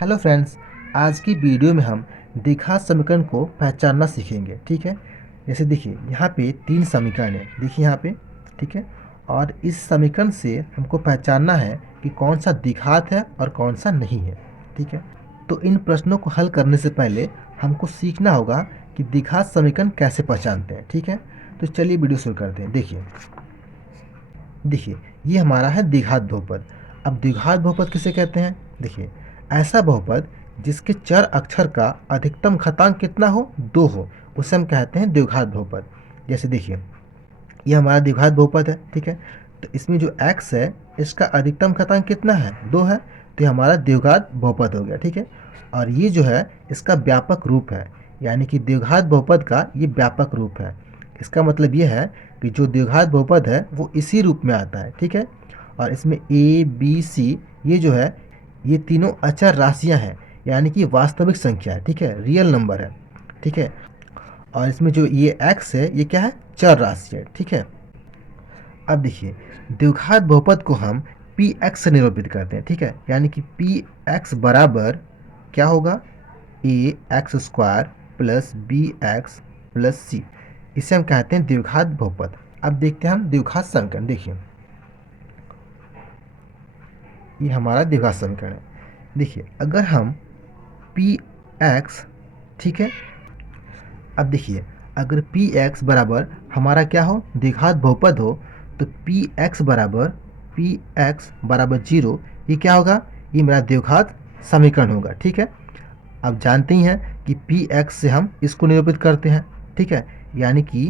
Hello friends, आज की video में हम द्विघात समीकरण को पहचानना सीखेंगे। ठीक है, जैसे देखिए यहाँ पे 3 समीकरण है, देखिए यहाँ पे। ठीक है, और इस समीकरण से हमको पहचानना है कि कौन सा द्विघात है और कौन सा नहीं है। ठीक है, तो इन प्रश्नों को हल करने से पहले हमको सीखना होगा कि द्विघात समीकरण कैसे पहचानते हैं। ठीक है, तो चलिए वीडियो शुरू करते हैं। देखिए ये हमारा है द्विघात बहुपद। अब द्विघात बहुपद किसे कहते हैं? देखिए, ऐसा बहुपद जिसके चर अक्षर का अधिकतम घातांक कितना हो, 2 हो, उसे हम कहते हैं द्विघात बहुपद। जैसे देखिए ये हमारा द्विघात बहुपद है। ठीक है, तो इसमें जो x है इसका अधिकतम घातांक कितना है, 2 है, तो ये हमारा द्विघात बहुपद हो गया। ठीक है, और ये जो है इसका व्यापक रूप है, यानी कि द्विघात बहुपद का ये व्यापक रूप है। इसका मतलब ये है कि जो द्विघात बहुपद है वो इसी रूप में आता है। ठीक है, और इसमें a b c ये जो है ये तीनों अचर राशियां हैं, यानी कि वास्तविक संख्या है। ठीक है, रियल नंबर है। ठीक है, और इसमें जो ये x है ये क्या है, चर राशि है। ठीक है, अब देखिए द्विघात बहुपद को हम पी एक्स से निरूपित करते हैं। ठीक है, यानी कि पी एक्स बराबर क्या होगा, a x square plus b x plus c. इसे हम कहते हैं द्विघात बहुपद। अब देखते हैं हम द्विघात समीकरण। देखिए ये हमारा द्विघात समीकरण है। देखिए अगर हम पी एक्स, ठीक है, अब देखिए अगर पी एक्स बराबर हमारा क्या हो, द्विघात बहुपद हो, तो पी एक्स बराबर 0, ये क्या होगा, ये मेरा द्विघात समीकरण होगा। ठीक है, अब जानते ही हैं कि पी एक्स से हम इसको निरूपित करते हैं। ठीक है, यानी कि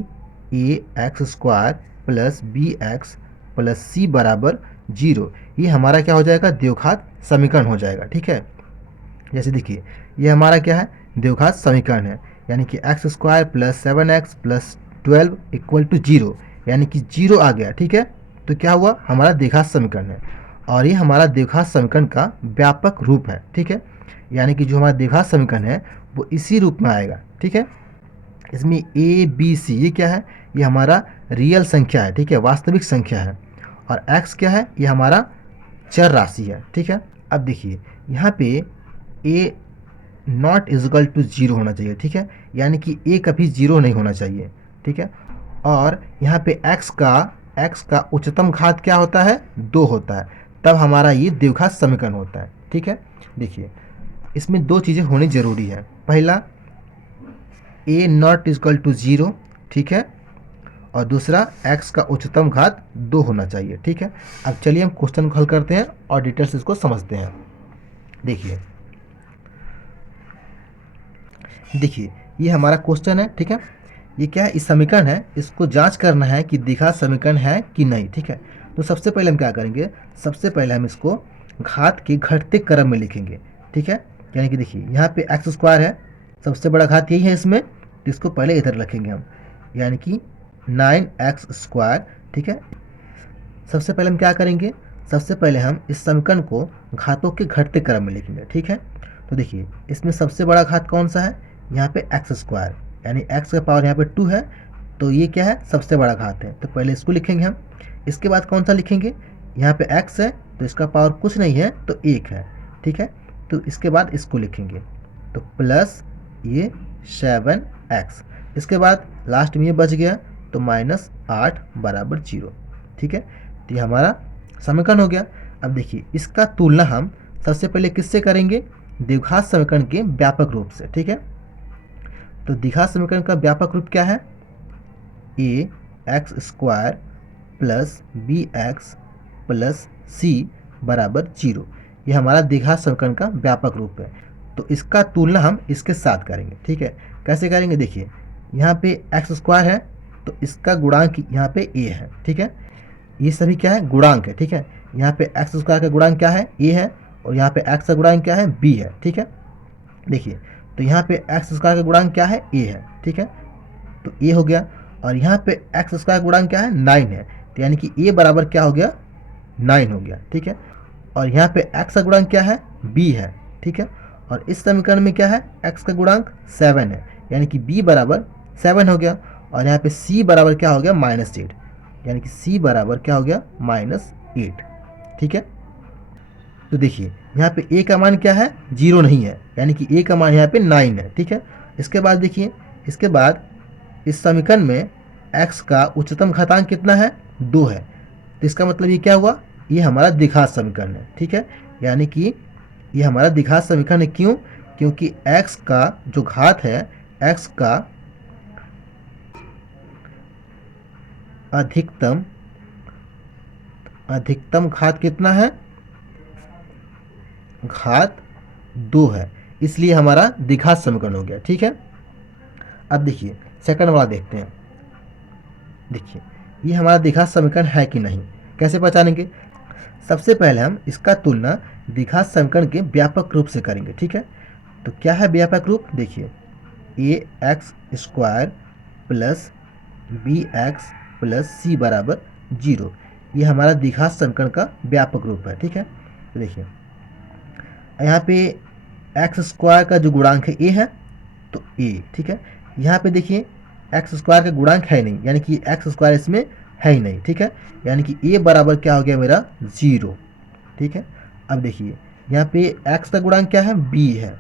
a x square plus b x plus c बराबर 0, ये हमारा क्या हो जाएगा, द्विघात समीकरण हो जाएगा। ठीक है, जैसे देखिए ये हमारा क्या है, द्विघात समीकरण है, यानी कि x square plus 7x plus 12 equal to 0, यानी कि 0 आ गया। ठीक है, तो क्या हुआ, हमारा द्विघात समीकरण है, और ये हमारा द्विघात समीकरण का व्यापक रूप है। ठीक है, यानी कि जो हमारा द्विघात समीकरण है वो इसी रूप में आएगा। ठीक है, इसमें ए बी सी ये क्या है, ये हमारा रियल संख्या है। ठीक है, वास्तविक संख्या है, और एक्स क्या है, ये हमारा चर राशि है। ठीक है, अब देखिए यहाँ पे ए नॉट इजकल टू 0 होना चाहिए। ठीक है, यानी कि ए कभी 0 नहीं होना चाहिए। ठीक है, और यहाँ पे x का उच्चतम घात क्या होता है, 2 होता है, तब हमारा ये द्विघात समीकरण होता है। ठीक है, देखिए इसमें 2 चीज़ें होनी जरूरी है। पहला ए नॉट इजकल टू 0, ठीक है, और दूसरा x का उच्चतम घात 2 होना चाहिए। ठीक है, अब चलिए हम क्वेश्चन को हल करते हैं और डिटेल्स इसको समझते हैं। देखिए ये हमारा क्वेश्चन है। ठीक है, ये क्या है, इस समीकरण है, इसको जांच करना है कि द्विघात समीकरण है कि नहीं। ठीक है, तो सबसे पहले हम क्या करेंगे, सबसे पहले हम इसको घात के घटते क्रम में लिखेंगे। ठीक है, यानी कि देखिए यहाँ पे एक्स स्क्वायर है, सबसे बड़ा घात यही है इसमें, तो इसको पहले इधर रखेंगे हम, यानी कि 9x स्क्वायर। ठीक है, सबसे पहले हम क्या करेंगे, सबसे पहले हम इस समीकरण को घातों के घटते क्रम में लिखेंगे। ठीक है, तो देखिए इसमें सबसे बड़ा घात कौन सा है, यहाँ पे एक्स स्क्वायर, यानी एक्स का पावर यहाँ पे 2 है, तो ये क्या है, सबसे बड़ा घात है, तो पहले इसको लिखेंगे हम। इसके बाद कौन सा लिखेंगे, यहाँ पे एक्स है तो इसका पावर कुछ नहीं है तो 1 है। ठीक है, तो इसके बाद इसको लिखेंगे, तो प्लस ये 7x, इसके बाद लास्ट में ये बच गया, तो -8 बराबर 0। ठीक है, तो ये हमारा समीकरण हो गया। अब देखिए इसका तुलना हम सबसे पहले किससे करेंगे, द्विघात समीकरण के व्यापक रूप से। ठीक है, तो द्विघात समीकरण का व्यापक रूप क्या है, a x square plus b x plus c बराबर 0, ये हमारा द्विघात समीकरण का व्यापक रूप है। तो इसका तुलना हम इसके साथ करेंगे। ठीक है, कैसे करेंगे, देखिए यहाँ पे एक्स स्क्वायर है तो इसका गुणांक यहाँ पे ए है। ठीक है, ये सभी क्या है, गुणांक है। ठीक है, यहाँ पे एक्स स्क्वायर का गुणांक क्या है, ए है, और यहाँ पे एक्स का गुणांक क्या है, बी है। ठीक है, देखिए तो यहाँ पे एक्स स्क्वायर का गुणांक क्या है, ए है। ठीक है, तो ए हो गया, और यहाँ पे एक्स स्क्वायर का गुणांक क्या है, 9 है, तो यानी कि ए बराबर क्या हो गया, 9 हो गया। ठीक है, और यहाँ पे एक्स का गुणांक क्या है, बी है। ठीक है, और इस समीकरण में क्या है, एक्स का गुणांक 7 है, यानी कि बी बराबर 7 हो गया, और यहाँ पे सी बराबर क्या हो गया, -8, यानी कि सी बराबर क्या हो गया, -8। ठीक है, तो देखिए यहाँ पे a का मान क्या है, 0 नहीं है, यानी कि a का मान यहाँ पे 9 है, ठीक है। इसके बाद देखिए, इसके बाद इस समीकरण में x का उच्चतम घातांक कितना है, 2 है। तो इसका मतलब ये क्या हुआ, ये हमारा द्विघात समीकरण है, ठीक है। यानी कि ये हमारा द्विघात समीकरण है, क्यों, क्योंकि x का जो घात है, x का अधिकतम अधिकतम घात कितना है, घात 2 है, इसलिए हमारा द्विघात समीकरण हो गया, ठीक है। अब देखिए सेकंड वाला देखते हैं। देखिए ये हमारा द्विघात समीकरण है कि नहीं, कैसे पहचानेंगे। सबसे पहले हम इसका तुलना द्विघात समीकरण के व्यापक रूप से करेंगे, ठीक है। तो क्या है व्यापक रूप, देखिए a x square plus b x plus c बराबर 0, ये हमारा द्विघात समीकरण का व्यापक रूप है, ठीक है। तो देखिए यहाँ पे एक्स स्क्वायर का जो गुणांक है ए है, तो ए, ठीक है। यहाँ पे देखिए एक्स स्क्वायर का गुणांक है नहीं, यानी कि एक्स स्क्वायर इसमें है ही नहीं, ठीक है। यानी कि ए बराबर क्या हो गया मेरा, 0, ठीक है। अब देखिए यहाँ पे एक्स का गुणांक क्या है, बी है,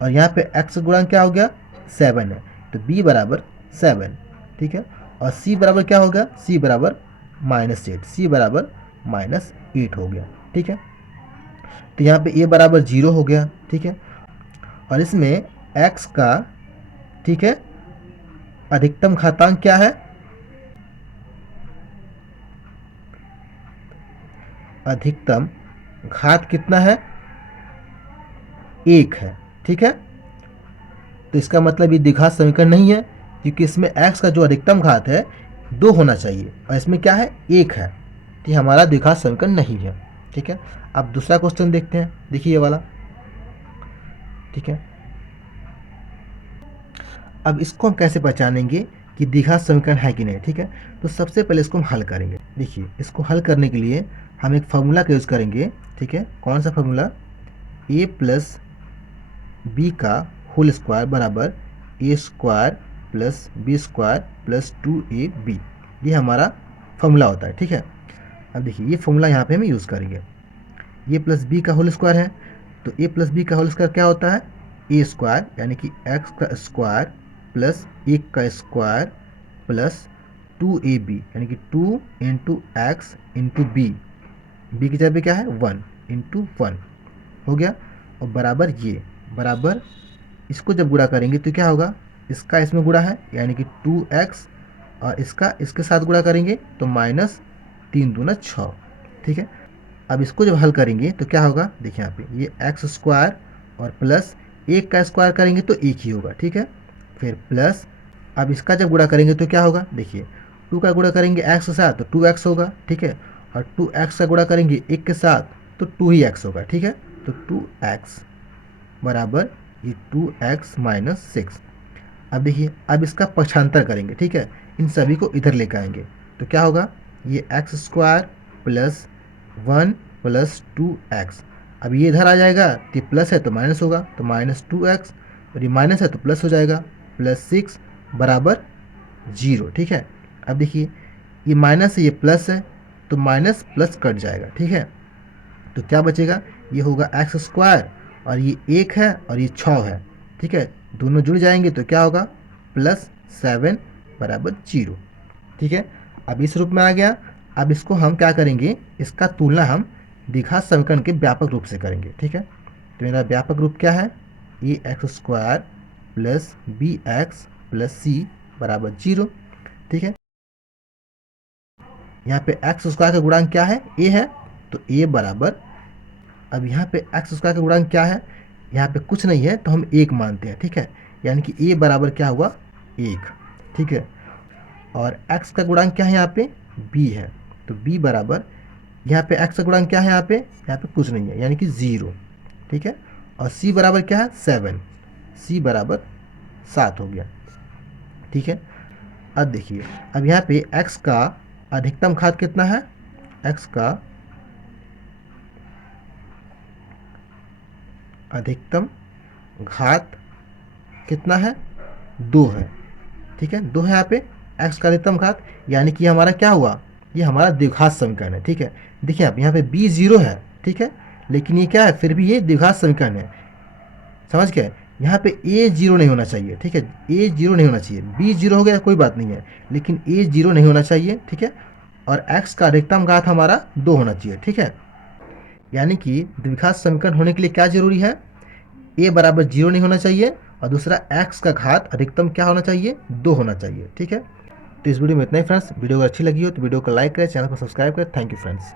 और यहाँ पे एक्स का गुणांक क्या हो गया, 7 है, तो बी बराबर 7, ठीक है। और सी बराबर क्या होगा, सी बराबर -8, सी बराबर -8 हो गया, ठीक है। तो यहाँ पे ए बराबर 0 हो गया, ठीक है। और इसमें एक्स का, ठीक है, अधिकतम घातांक क्या है, अधिकतम घात कितना है, 1 है, ठीक है। तो इसका मतलब ये द्विघात समीकरण नहीं है, क्योंकि इसमें x का जो अधिकतम घात है 2 होना चाहिए, और इसमें क्या है, 1 है, तो ये हमारा द्विघात समीकरण नहीं है, ठीक है। अब दूसरा क्वेश्चन देखते हैं, देखिए ये वाला, ठीक है। अब इसको हम कैसे पहचानेंगे कि द्विघात समीकरण है कि नहीं, ठीक है। तो सबसे पहले इसको हम हल करेंगे। देखिए इसको हल करने के लिए हम एक फार्मूला का यूज़ करेंगे, ठीक है। कौन सा फार्मूला, a प्लस बी का होल स्क्वायर बराबर a square plus b square plus 2ab, ये हमारा फार्मूला होता है, ठीक है। अब देखिए ये फार्मूला यहाँ पे हम यूज़ करेंगे। ए प्लस बी का होल स्क्वायर है, तो ए प्लस बी का होल स्क्वायर क्या होता है, ए स्क्वायर, यानी कि एक्स का स्क्वायर प्लस 1 का स्क्वायर प्लस 2ab, यानी कि 2 into x into b, b की जगह पे क्या है, 1 इंटू 1 हो गया, और बराबर ये, बराबर इसको जब गुणा करेंगे तो क्या होगा, इसका इसमें गुणा है, यानी कि 2x, और इसका इसके साथ गुणा करेंगे तो -3 दूना 6, ठीक है। अब इसको जब हल करेंगे तो क्या होगा, देखिए यहाँ पे ये एक्स स्क्वायर और प्लस 1 का स्क्वायर करेंगे तो 1 ही होगा, ठीक है। फिर प्लस, अब इसका जब गुणा करेंगे तो क्या होगा, देखिए 2 का गुणा करेंगे x के साथ तो 2x होगा, ठीक है। और 2x का गुणा करेंगे 1 के साथ तो 2 ही x होगा, ठीक है। तो 2x बराबर ये 2x - 6। अब देखिए अब इसका पक्षांतर करेंगे, ठीक है, इन सभी को इधर लेकर आएंगे तो क्या होगा, ये x square plus 1 plus 2x, अब ये इधर आ जाएगा, तो ये प्लस है तो माइनस होगा, तो -2x, और ये माइनस है तो प्लस हो जाएगा, +6 बराबर 0, ठीक है। अब देखिए ये माइनस है, ये प्लस है, तो माइनस प्लस कट जाएगा, ठीक है। तो क्या बचेगा, ये होगा एक्स स्क्वायर, और ये 1 है और ये 6 है, ठीक है, दोनों जुड़ जाएंगे तो क्या होगा, +7 बराबर 0, ठीक है। अब इस रूप में आ गया। अब इसको हम क्या करेंगे, इसका तुलना हम द्विघात समीकरण के व्यापक रूप से करेंगे, ठीक है। तो मेरा व्यापक रूप क्या है, a x square plus b x plus c बराबर 0, ठीक है। यहाँ पे एक्स स्क्वायर का गुणांक क्या है, ए है, तो ए बराबर, अब यहाँ पे एक्स स्क्वायर का गुणांक क्या है, यहाँ पे कुछ नहीं है तो हम 1 मानते हैं, ठीक है। यानी कि ए बराबर क्या हुआ, 1, ठीक है। और एक्स का गुणांक क्या है, यहाँ पे बी है, तो बी बराबर, यहाँ पे एक्स का गुणांक क्या है, यहाँ पे कुछ नहीं है, यानी कि 0, ठीक है। और सी बराबर क्या है, 7, सी बराबर 7 हो गया, ठीक है। अब देखिए अब यहाँ पे एक्स का अधिकतम घात कितना है, एक्स का अधिकतम घात कितना है, 2 है, ठीक है, 2 है यहाँ पे एक्स का अधिकतम घात, यानी कि हमारा क्या हुआ, ये हमारा द्विघात समीकरण है, ठीक है। देखिए आप यहाँ पे b 0 है, ठीक है, लेकिन ये क्या है, फिर भी ये द्विघात समीकरण है। समझ गए? यहाँ पे a 0 नहीं होना चाहिए, ठीक है, a 0 नहीं होना चाहिए, b 0 हो गया कोई बात नहीं है, लेकिन a 0 नहीं होना चाहिए, ठीक है। और x का अधिकतम घात हमारा 2 होना चाहिए, ठीक है। यानी कि द्विघात समीकरण होने के लिए क्या जरूरी है, a बराबर 0 नहीं होना चाहिए, और दूसरा x का घात अधिकतम क्या होना चाहिए, 2 होना चाहिए, ठीक है। तो इस वीडियो में इतना ही फ्रेंड्स। वीडियो अगर अच्छी लगी हो तो वीडियो को लाइक करें, चैनल को सब्सक्राइब करें। Thank you friends.